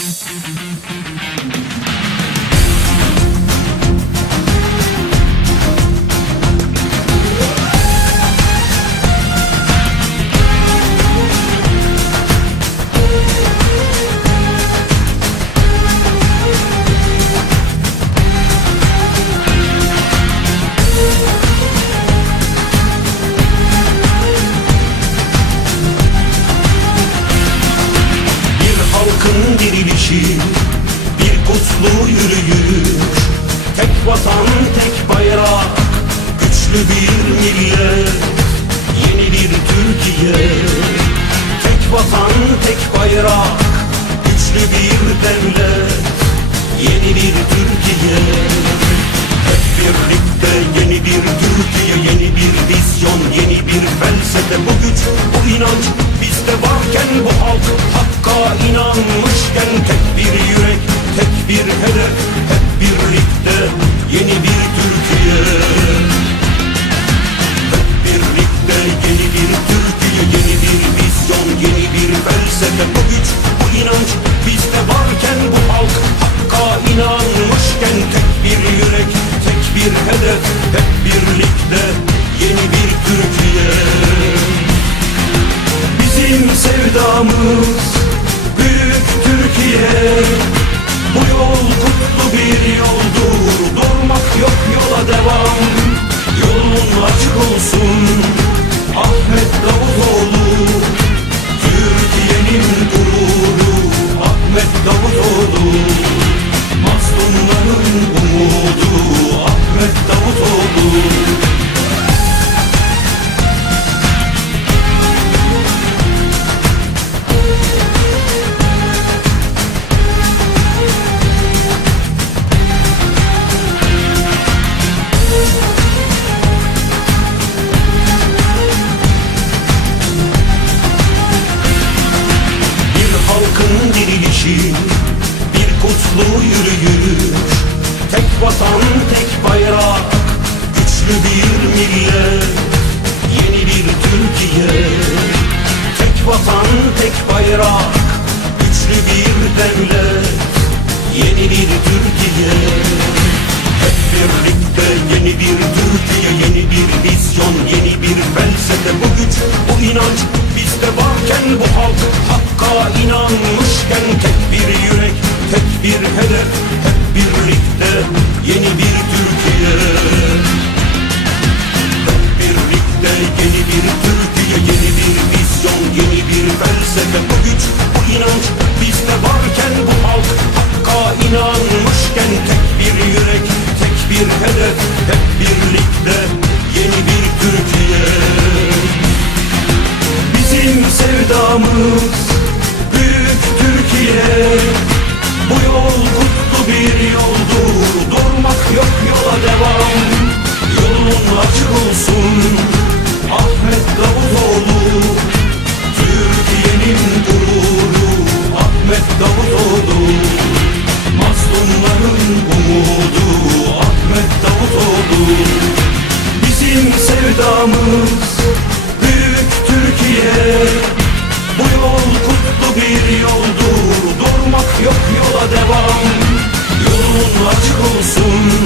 Bir halkın dirilişi Bir kutlu yürüyüş Tek vatan tek bayrak Güçlü bir millet Yeni bir Türkiye. Tek vatan tek bayrak Güçlü bir devlet Yeni bir Türkiye. Hep birlikte yeni bir Türkiye Yeni bir vizyon Yeni bir felsefe. Bu güç bu inanç bizde varken Bu halk hakka inanmışken Tek bir yürek tek bir hedef Hep birlikte yeni bir Türkiye. Hep birlikte yeni bir Türkiye, yeni bir vizyon, yeni bir felsefe. Bu güç, bu inanç bizde varken Bu halk hakka inanmışken Tek bir yürek, tek bir hedef Hep birlikte yeni bir Türkiye. Bizim sevdamız dirilişi Bir kutlu yürüyüş. Tek vatan tek bayrak Güçlü bir millet Yeni bir Türkiye. Tek vatan tek bayrak Güçlü bir devlet Yeni bir Türkiye. Hep birlikte yeni bir Türkiye, yeni bir vizyon, yeni bir felsefe. Bu güç, bu inanç bizde varken Bu halk hakka inanmışken Tek bir yürek, tek bir hedef Hep birlikte Zoom.